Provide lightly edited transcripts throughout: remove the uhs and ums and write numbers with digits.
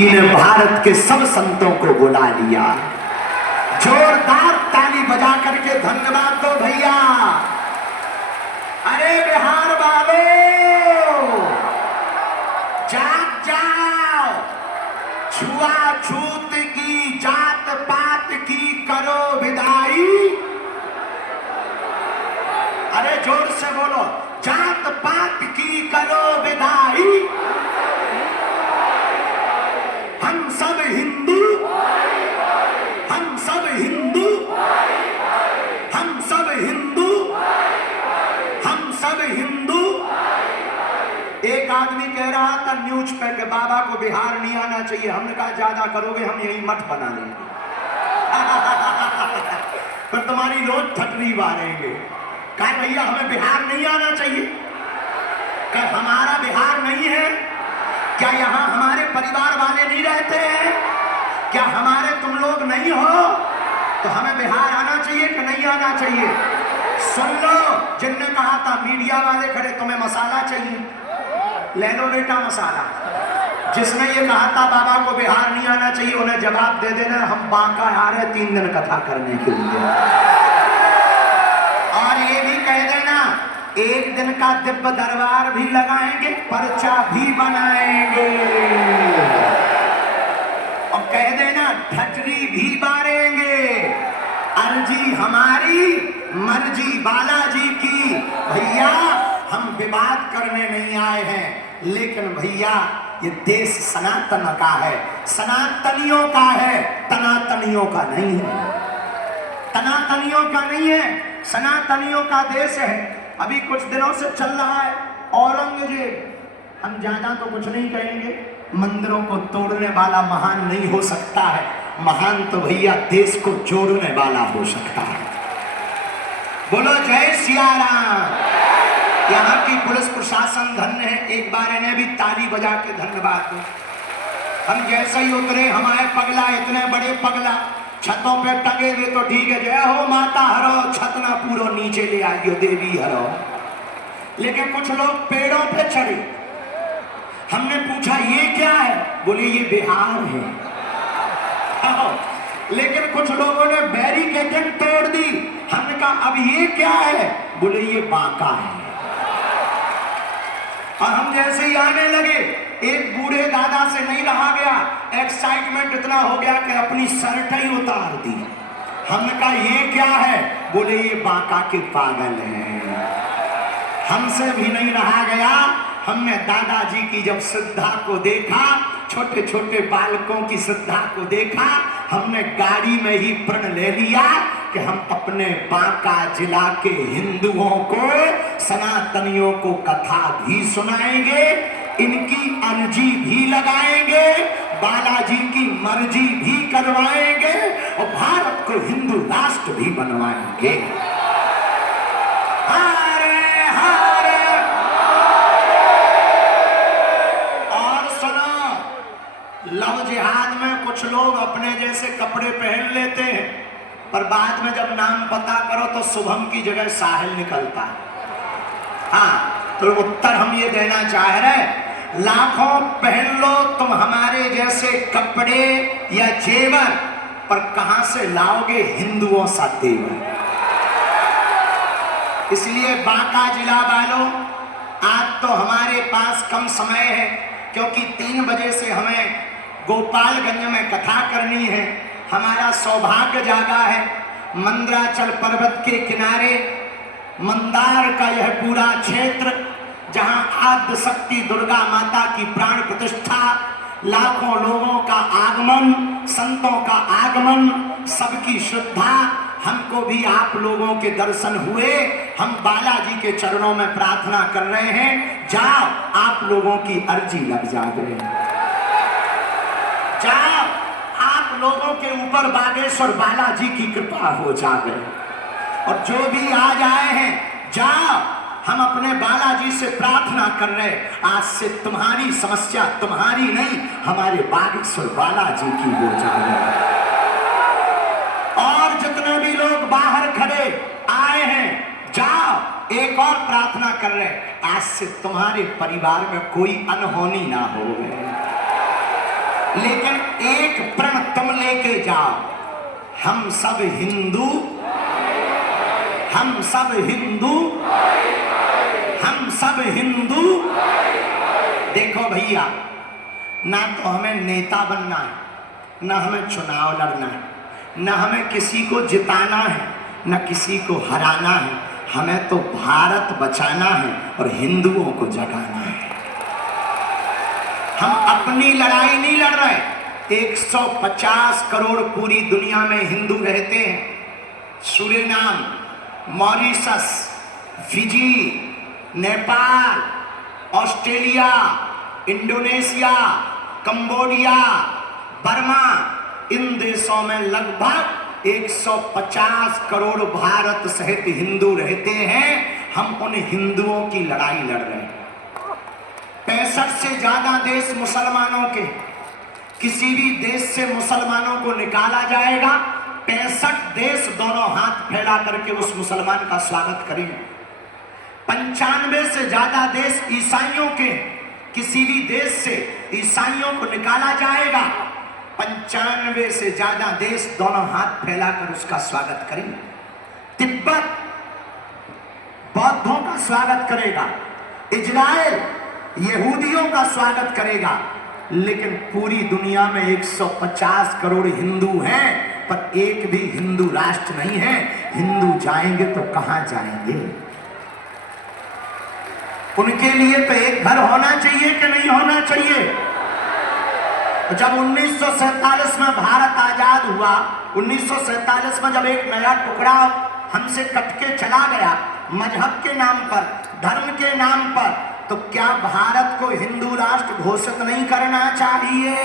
ने भारत के सब संतों को बुला लिया। जोरदार ताली बजा करके धन्यवाद दो भैया। अरे बिहार वालों, जाग जाओ, छुआछूत की, जात पात की करो विदाई। अरे जोर से बोलो, जात पात की करो विदाई। हम सब हिंदू, हम सब हिंदू, हम सब हिंदू, हम सब हिंदू। एक आदमी कह रहा था न्यूज पे कि बाबा को बिहार नहीं आना चाहिए। हमने कहा ज्यादा करोगे हम यही मठ बना लेंगे। पर तुम्हारी रोज ठटरी मारेंगे। कहा भैया हमें बिहार नहीं आना चाहिए। क्या हमारा बिहार नहीं है? क्या यहाँ हमारे परिवार वाले नहीं रहते हैं? क्या हमारे तुम लोग नहीं हो? तो हमें बिहार आना चाहिए कि नहीं आना चाहिए? सुन लो, जिनने कहा था मीडिया वाले खड़े तुम्हें मसाला चाहिए, ले लो बेटा मसाला। जिसने ये कहा था बाबा को बिहार नहीं आना चाहिए, उन्हें जवाब दे देना हम बांका आ रहे 3 दिन कथा करने के लिए। और ये भी कह देना एक दिन का दिव्य दरबार भी लगाएंगे, पर्चा भी बनाएंगे। और कह देना ठटरी भी मारेंगे। अर्जी हमारी, मर्जी बालाजी की। भैया हम विवाद करने नहीं आए हैं, लेकिन भैया ये देश सनातन का है, सनातनियों का है, तनातनियों का नहीं है। तनातनियों का नहीं है, सनातनियों का देश है। अभी कुछ दिनों से चल रहा है औरंगजेब, हम ज्यादा तो कुछ नहीं कहेंगे, मंदिरों को तोड़ने वाला महान नहीं हो सकता है। महान तो भैया देश को जोड़ने वाला हो सकता है। बोलो जय सिया राम। यहाँ की पुलिस प्रशासन धन्य है। एक बार इन्हें भी ताली बजा के धन्यवाद दो। हम जैसे ही उतरे हमारे पगला, इतने बड़े पगला छतों पे टंगे हुए तो ठीक है, जय हो माता हरो, छत ना पूरो नीचे ले आइयो देवी हरो। लेकिन कुछ लोग पेड़ों पे चढ़े। हमने पूछा ये क्या है? बोले ये बिहार है। लेकिन कुछ लोगों ने बैरिकेडिंग तोड़ दी। हमने कहा अब ये क्या है? बोले ये बांका है। और हम जैसे ही आने लगे, एक बूढ़े दादा से नहीं रहा गया, एक्साइटमेंट इतना हो गया कि अपनी शर्ट ही उतार दी। हमने कहा ये क्या है? बोले ये बांका के पागल हैं। हमसे भी नहीं रहा गया। हमने दादाजी की जब श्रद्धा को देखा, छोटे छोटे बालकों की श्रद्धा को देखा, हमने गाड़ी में ही प्रण ले लिया कि हम अपने बांका जिला के हिंदुओं को, सनातनियों को कथा भी सुनाएंगे, इनकी अर्जी भी लगाएंगे, बालाजी की मर्जी भी करवाएंगे और भारत को हिंदू राष्ट्र भी बनवाएंगे। हारे हारे। और सुनो, लव जिहाद में कुछ लोग अपने जैसे कपड़े पहन लेते हैं, पर बाद में जब नाम पता करो तो शुभम की जगह साहिल निकलता है। हाँ, तो उत्तर हम ये देना चाह रहे, लाखों पहन लो तुम हमारे जैसे कपड़े या जेवर, पर कहां से लाओगे हिंदुओं सा तेवर। इसलिए बांका जिला वालों, आज तो हमारे पास कम समय है, क्योंकि 3 बजे से हमें गोपालगंज में कथा करनी है। हमारा सौभाग्य जागा है, मंदराचल पर्वत के किनारे मंदार का यह पूरा क्षेत्र, जहां आद्य शक्ति दुर्गा माता की प्राण प्रतिष्ठा, लाखों लोगों का आगमन, संतों का आगमन, सबकी श्रद्धा। हमको भी आप लोगों के दर्शन हुए। हम बालाजी के चरणों में प्रार्थना कर रहे हैं, जाओ आप लोगों की अर्जी लग जाए। जाओ आप लोगों के ऊपर बागेश्वर बालाजी की कृपा हो जाए। और जो भी आज आए हैं, जाओ हम अपने बालाजी से प्रार्थना कर रहे, आज से तुम्हारी समस्या तुम्हारी नहीं, हमारे बागेश्वर बालाजी की हो जाए। और जितने भी लोग बाहर खड़े आए हैं, जाओ एक और प्रार्थना कर रहे, आज से तुम्हारे परिवार में कोई अनहोनी ना हो। लेकिन एक प्रण तुम लेके जाओ, हम सब हिंदू, हम सब हिंदू, हम सब हिंदू। देखो भैया, ना तो हमें नेता बनना है, ना हमें चुनाव लड़ना है, ना हमें किसी को जिताना है, ना किसी को हराना है। हमें तो भारत बचाना है और हिंदुओं को जगाना है। हम अपनी लड़ाई नहीं लड़ रहे। 150 करोड़ पूरी दुनिया में हिंदू रहते हैं। Suriname, Mauritius, Fiji, Nepal, Australia, Indonesia, Cambodia, Burma, इन देशों में लगभग 150 करोड़ भारत सहित हिंदू रहते हैं। हम उन हिंदुओं की लड़ाई लड़ रहे हैं। 65 से ज्यादा देश मुसलमानों के, किसी भी देश से मुसलमानों को निकाला जाएगा, 65 देश दोनों हाथ फैला करके उस मुसलमान का स्वागत करेंगे। 95 से ज्यादा देश ईसाइयों के, किसी भी देश से ईसाइयों को निकाला जाएगा, 95 से ज्यादा देश दोनों हाथ फैलाकर उसका स्वागत करेंगे। तिब्बत बौद्धों का स्वागत करेगा, इजराइल यहूदियों का स्वागत करेगा। लेकिन पूरी दुनिया में 150 करोड़ हिंदू हैं, पर एक भी हिंदू राष्ट्र नहीं है। हिंदू जाएंगे तो कहां जाएंगे? उनके लिए तो एक घर होना चाहिए कि नहीं होना चाहिए? जब 1947 में भारत आजाद हुआ, 1947 में जब एक नया टुकड़ा हमसे कट के चला गया मजहब के नाम पर, धर्म के नाम पर, तो क्या भारत को हिंदू राष्ट्र घोषित नहीं करना चाहिए?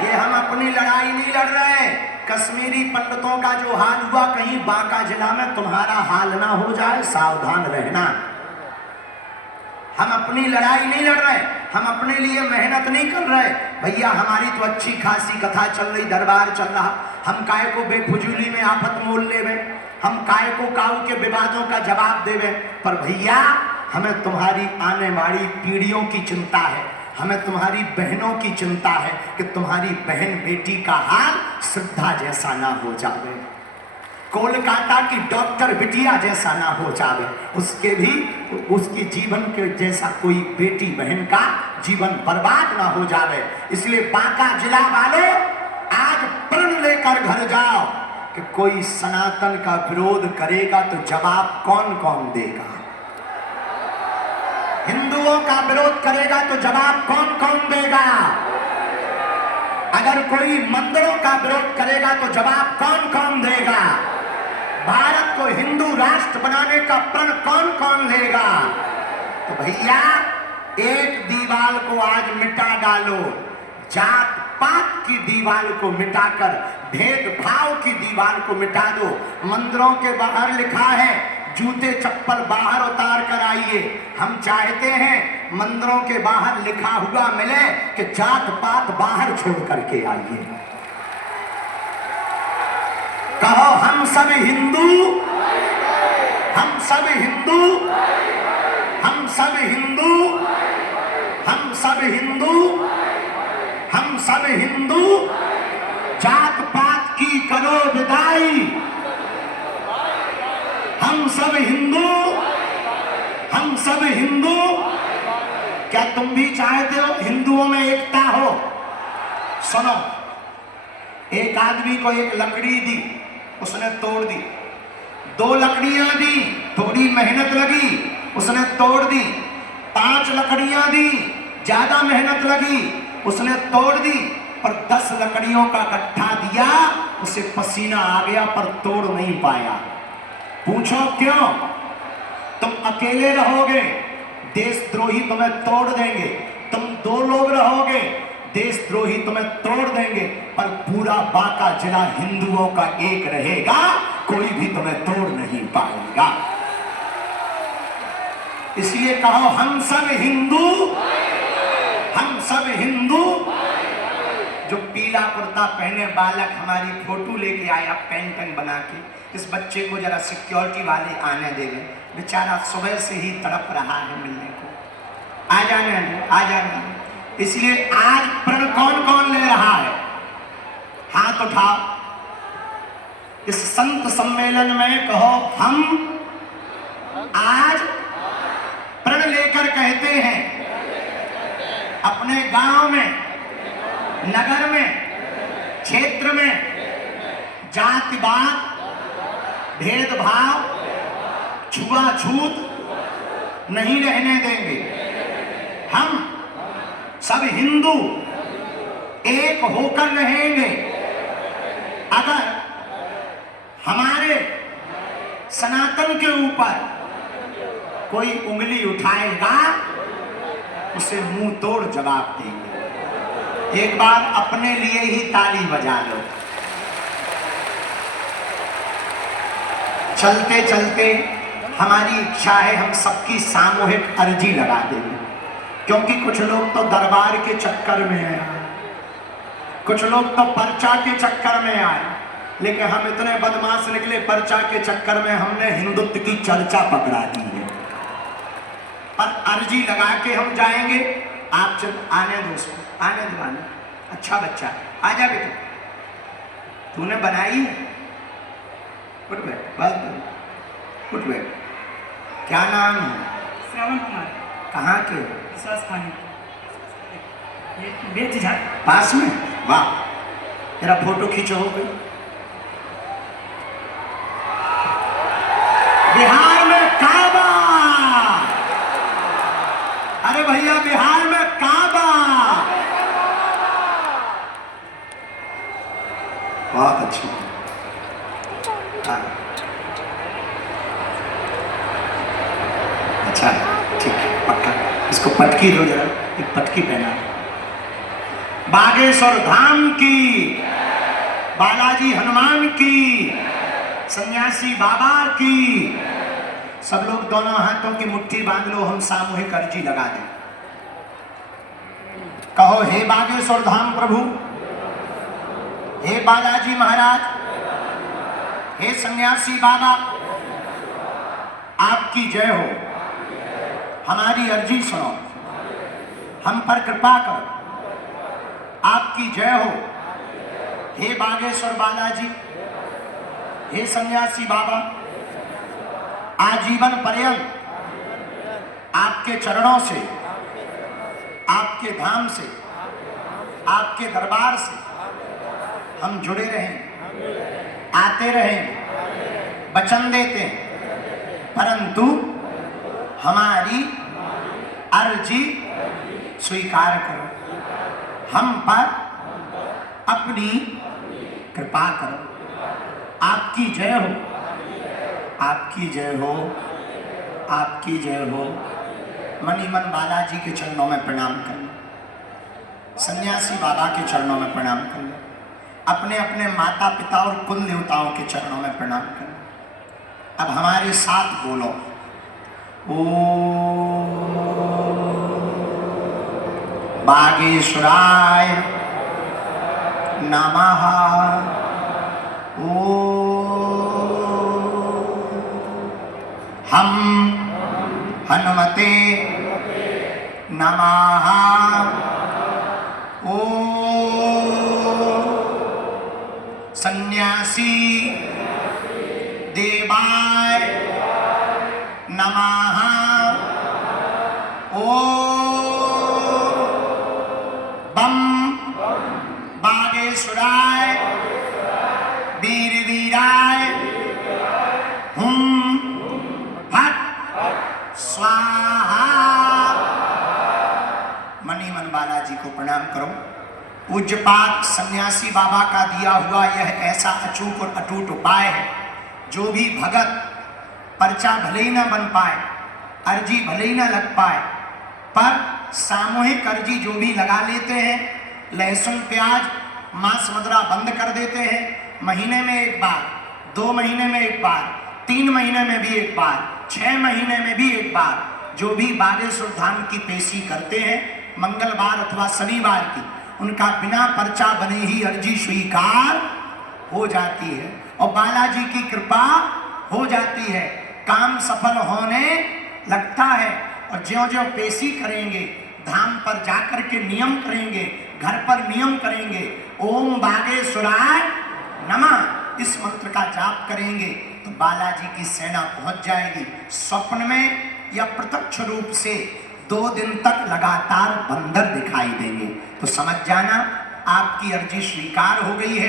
ये हम अपनी लड़ाई नहीं लड़ रहे। कश्मीरी पंडितों का जो हाल हुआ, कहीं बांका जिला में तुम्हारा हाल ना हो जाए, सावधान रहना। हम अपनी लड़ाई नहीं लड़ रहे, हम अपने लिए मेहनत नहीं कर रहे। भैया हमारी तो अच्छी खासी कथा चल रही, दरबार चल रहा, हम काय को बेफुजूली में आफत मोल लेवे, हम काय को काऊ के विवादों का जवाब देवे। पर भैया हमें तुम्हारी आने वाली पीढ़ियों की चिंता है, हमें तुम्हारी बहनों की चिंता है कि तुम्हारी बहन बेटी का हाल श्रद्धा जैसा ना हो जावे, कोलकाता की डॉक्टर बिटिया जैसा ना हो जावे, उसके भी उसकी जीवन के जैसा कोई बेटी बहन का जीवन बर्बाद ना हो जावे। इसलिए बांका जिला वालों, आज प्रण लेकर घर जाओ कि कोई सनातन का विरोध करेगा तो जवाब कौन कौन देगा? हिंदुओं का विरोध करेगा तो जवाब कौन कौन देगा? अगर कोई मंदिरों का विरोध करेगा तो जवाब कौन कौन देगा? भारत को हिंदू राष्ट्र बनाने का प्रण कौन कौन लेगा? तो भैया एक दीवार को आज मिटा डालो, जात पात की दीवार को मिटाकर भेदभाव की दीवार को मिटा दो। मंदिरों के बाहर लिखा है जूते चप्पल बाहर उतार कर आइए। हम चाहते हैं मंदिरों के बाहर लिखा हुआ मिले कि जात पात बाहर छोड़ करके आइए। कहो हम सब हिंदू, हम सब हिंदू, हम सब हिंदू, हम सब हिंदू, हम सब हिंदू। जात पात की करो विदाई, हम सब हिंदू, हम सब हिंदू। क्या तुम भी चाहते हो हिंदुओं में एकता हो? सुनो, एक आदमी को एक लकड़ी दी, उसने तोड़ दी। 2 लकड़ियां दी, थोड़ी मेहनत लगी, उसने तोड़ दी। 5 लकड़ियां दी, ज्यादा मेहनत लगी, उसने तोड़ दी। पर 10 लकड़ियों का गट्ठा दिया, उसे पसीना आ गया पर तोड़ नहीं पाया। पूछो क्यों? तुम अकेले रहोगे, देशद्रोही तुम्हें तोड़ देंगे। तुम 2 लोग रहोगे, देशद्रोही तुम्हें तोड़ देंगे। पर पूरा बांका जिला हिंदुओं का एक रहेगा, कोई भी तुम्हें तोड़ नहीं पाएगा। इसलिए कहो हम सब हिंदू, हम सब हिंदू। जो पीला कुर्ता पहने बालक हमारी फोटो लेके आया पेंटिंग बना के, इस बच्चे को जरा सिक्योरिटी वाले आने देंगे, बेचारा सुबह से ही तड़प रहा है मिलने को। आ जाने, आ जाने। इसलिए आज प्रण कौन संत सम्मेलन में कहो हम आज प्रण लेकर कहते हैं, अपने गांव में, नगर में, क्षेत्र में जातिवाद, भेदभाव, छुआछूत नहीं रहने देंगे। हम सब हिंदू एक होकर रहेंगे। अगर हमारे सनातन के ऊपर कोई उंगली उठाएगा उसे मुंह तोड़ जवाब देंगे। एक बार अपने लिए ही ताली बजा लो। चलते चलते हमारी इच्छा है हम सबकी सामूहिक अर्जी लगा देंगे, क्योंकि कुछ लोग तो दरबार के चक्कर में आए, कुछ लोग तो पर्चा के चक्कर में आए, लेकिन हम इतने बदमाश निकले, पर्चा के चक्कर में हमने हिंदुत्व की चर्चा पकड़ा दी है। पर अर्जी लगा के हम जाएंगे। आप चल आने दो उसको, आने दो, आने। अच्छा बच्चा आजा बेटा, तूने बनाई है? उठ बैठ, बस उठ बैठ। क्या नाम है? श्रवण कुमार। कहाँ के? विश्वास खानी बेच जा पास में। वाह, तेरा फोटो खींचो हो गई। बिहार में काबा, अरे भैया बिहार में काबा, बहुत अच्छी। अच्छा ठीक है, पक्का इसको पटकी दो जरा, एक पटकी पहना। बागेश्वर धाम की, बालाजी हनुमान की, सन्यासी बाबा की। सब लोग दोनों हाथों की मुट्ठी बांध लो, हम सामूहिक अर्जी लगा दें। कहो हे बागेश्वर धाम प्रभु, हे बालाजी महाराज, हे सन्यासी बाबा, आपकी जय हो। हमारी अर्जी सुनो, हम पर कृपा करो, आपकी जय हो। हे बागेश्वर बालाजी, हे सन्यासी बाबा, आजीवन पर्यंत आपके चरणों से, आपके धाम से, आपके दरबार से हम जुड़े रहें, आते रहें, वचन देते हैं, परंतु हमारी अर्जी स्वीकार करो, हम पर अपनी कृपा करो। आपकी जय हो, आपकी जय हो, आपकी जय हो। मन ही मन बालाजी के चरणों में प्रणाम कर लो, सन्यासी बाबा के चरणों में प्रणाम कर लो, अपने अपने माता पिता और कुल देवताओं के चरणों में प्रणाम कर लो। अब हमारे साथ बोलो, बागेश्वराय नमः। हम हनुमते नमः। सन्यासी देवाय नमः। बम बागेश्वराय वीर वीराय हुम फट स्वाहा। मनी मन बालाजी को प्रणाम करो। पूज्यपाद सन्यासी बाबा का दिया हुआ यह ऐसा अचूक और अटूट उपाय है, जो भी भगत पर्चा भले ही ना बन पाए, अर्जी भले ही ना लग पाए, पर सामूहिक अर्जी जो भी लगा लेते हैं, लहसुन प्याज मांस मदिरा बंद कर देते हैं, महीने में एक बार, 2 महीने में एक बार, 3 महीने में भी एक बार, 6 महीने में भी एक बार, जो भी बागेश्वर धाम की पेशी करते हैं मंगलवार अथवा शनिवार की, उनका बिना पर्चा बने ही अर्जी स्वीकार हो जाती है और बालाजी की कृपा हो जाती है, काम सफल होने लगता है। और ज्यों-ज्यों पेशी करेंगे, धाम पर जाकर के नियम करेंगे, घर पर नियम करेंगे, ओम बागेश्वराय नमः। इस मंत्र का जाप करेंगे तो बालाजी की सेना पहुंच जाएगी। स्वप्न में या प्रत्यक्ष रूप से 2 दिन तक लगातार बंदर दिखाई देंगे। तो समझ जाना आपकी अर्जी स्वीकार हो गई है।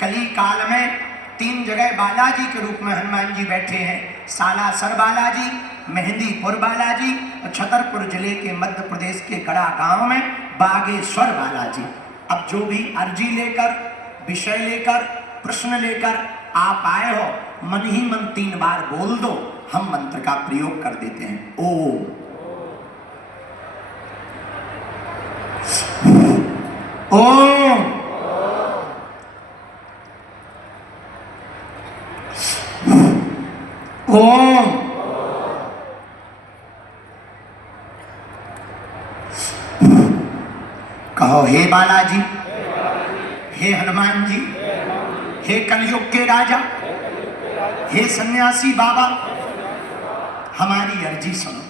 कली काल में 3 जगह बालाजी के रूप में हनुमान जी बैठे हैं। सालासर बालाजी, मेहंदीपुर बालाजी और छतरपुर जिले के मध्य प्रदेश के गड़ा गांव में बागेश्वर बालाजी। अब जो भी अर्जी लेकर, विषय लेकर, प्रश्न लेकर आप आए हो, मन ही मन 3 बार बोल दो, हम मंत्र का प्रयोग कर देते हैं। ओम ओम ओम कहो, हे बालाजी, हे हनुमान जी, हे कलयुग के राजा, हे सन्यासी बाबा, हमारी अर्जी सुनो,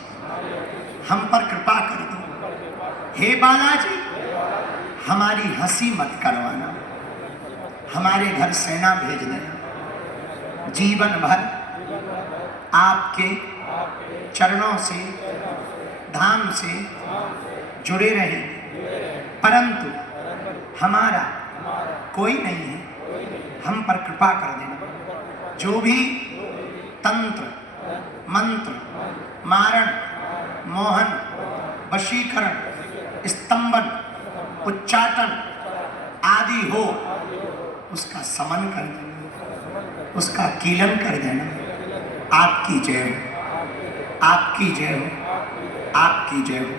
हम पर कृपा कर दो। हे बालाजी, हमारी हंसी मत करवाना, हमारे घर सेना भेज देना। जीवन भर आपके चरणों से, धाम से जुड़े रहे, परंतु हमारा कोई नहीं है, हम पर कृपा कर देना। जो भी तंत्र, मंत्र, मारण, मोहन, वशीकरण, स्तंभन, उच्चाटन आदि हो, उसका समन कर देना, उसका कीलन कर देना। आपकी जय हो, आपकी जय हो, आपकी जय हो।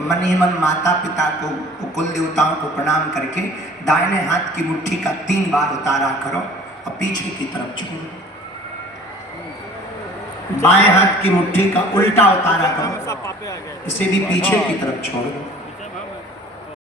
मन ही मन माता पिता को, कुल देवताओं को प्रणाम करके दाहिने हाथ की मुट्ठी का 3 बार उतारा करो और पीछे की तरफ छोड़ो। बाएं हाथ की मुट्ठी का उल्टा उतारा करो, इसे भी पीछे की तरफ छोड़ो।